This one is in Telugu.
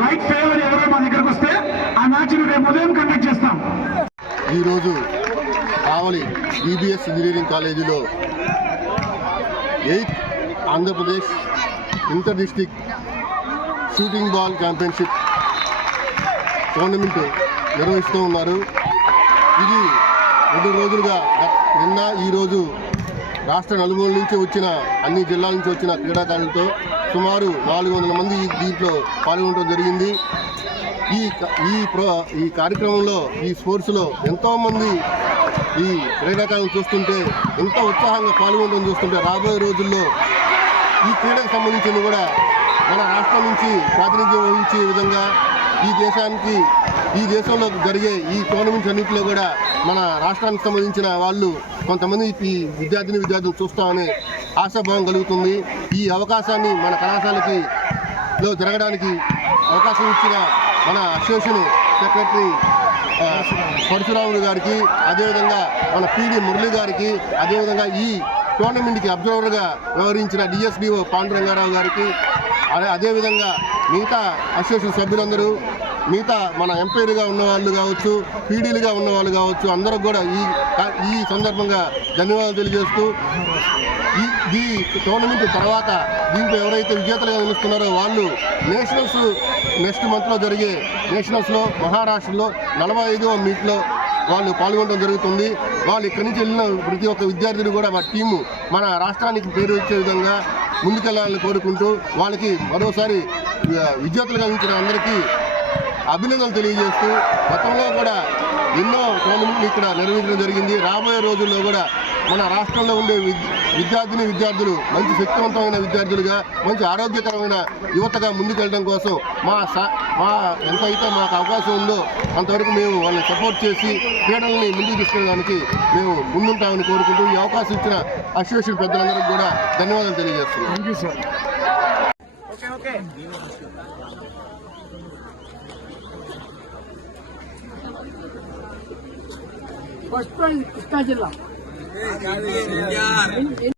లైక్ ఫేవర్ ఎవరో మా దగ్గరకు వస్తే ఆ మ్యాచ్ రేపు ఉదయం కండక్ట్ చేస్తాం. ఈరోజు కావలి ఈబీఎస్ ఇంజనీరింగ్ కాలేజీలో 8th Andhra Pradesh inter district shooting ball championship tournament నిర్వహిస్తూ ఉన్నారు. ఇది 2 రోజులుగా నిన్న ఈరోజు రాష్ట్ర నలుమూల నుంచి వచ్చిన అన్ని జిల్లాల నుంచి వచ్చిన క్రీడాకారులతో సుమారు 400 మంది దీంట్లో పాల్గొనడం జరిగింది. ఈ కార్యక్రమంలో ఈ స్పోర్ట్స్లో ఎంతోమంది ఈ క్రీడాకారులను చూస్తుంటే ఎంతో ఉత్సాహంగా పాల్గొనడం చూస్తుంటే రాబోయే రోజుల్లో ఈ క్రీడకు సంబంధించింది కూడా మన రాష్ట్రం నుంచి ప్రాతినిధ్యం వహించే విధంగా ఈ దేశంలో జరిగే ఈ టోర్నమెంట్స్ అన్నింటిలో కూడా మన రాష్ట్రానికి సంబంధించిన వాళ్ళు కొంతమంది ఈ విద్యార్థులు చూస్తామని ఆశాభావం కలుగుతుంది. ఈ అవకాశాన్ని మన కళాశాలకి జరగడానికి అవకాశం ఇచ్చిన మన అసోసియేషన్ సెక్రటరీ పరశురాములు గారికి, అదేవిధంగా మన పిడి మురళి గారికి, అదేవిధంగా ఈ టోర్నమెంట్కి అబ్జర్వర్గా వ్యవహరించిన డిఎస్డిఓ పాండురంగారావు గారికి, అదేవిధంగా మిగతా అసోసియేషన్ సభ్యులందరూ, మిగతా మన ఎంపైర్గా ఉన్నవాళ్ళు కావచ్చు, పీడీలుగా ఉన్నవాళ్ళు కావచ్చు, అందరూ కూడా ఈ సందర్భంగా ధన్యవాదాలు తెలియజేస్తూ ఈ టోర్నమెంట్ తర్వాత దీంట్లో ఎవరైతే విజేతలుగా నిలుస్తున్నారో వాళ్ళు నెక్స్ట్ మంత్లో జరిగే నేషనల్స్లో మహారాష్ట్రలో 45వ మీట్లో వాళ్ళు పాల్గొనడం జరుగుతుంది. వాళ్ళు ఇక్కడి నుంచి వెళ్ళిన ప్రతి ఒక్క విద్యార్థిని కూడా మా టీము మన రాష్ట్రానికి పేరు వచ్చే విధంగా ముందుకెళ్లాలని కోరుకుంటూ వాళ్ళకి మరోసారి విద్యార్థులుగా నిలిచిన అందరికీ అభినందనలు తెలియజేస్తూ గతంలో కూడా ఎన్నో టోర్నమెంట్లు ఇక్కడ నిర్వహించడం జరిగింది. రాబోయే రోజుల్లో కూడా మన రాష్ట్రంలో ఉండే విద్యార్థులు మంచి శక్తివంతమైన విద్యార్థులుగా, మంచి ఆరోగ్యకరమైన యువతగా ముందుకెళ్ళడం కోసం ఎంతైతే మాకు అవకాశం ఉందో అంతవరకు మేము వాళ్ళని సపోర్ట్ చేసి క్రీడల్ని ముందుకు తీసుకెళ్ళడానికి మేము ముందుంటామని కోరుకుంటూ ఈ అవకాశం ఇచ్చిన అసోసియేషన్ పెద్దలందరికీ కూడా ధన్యవాదాలు తెలియజేస్తున్నాం. ఫస్ట్ ప్రైజ్ కృష్ణా జిల్లా.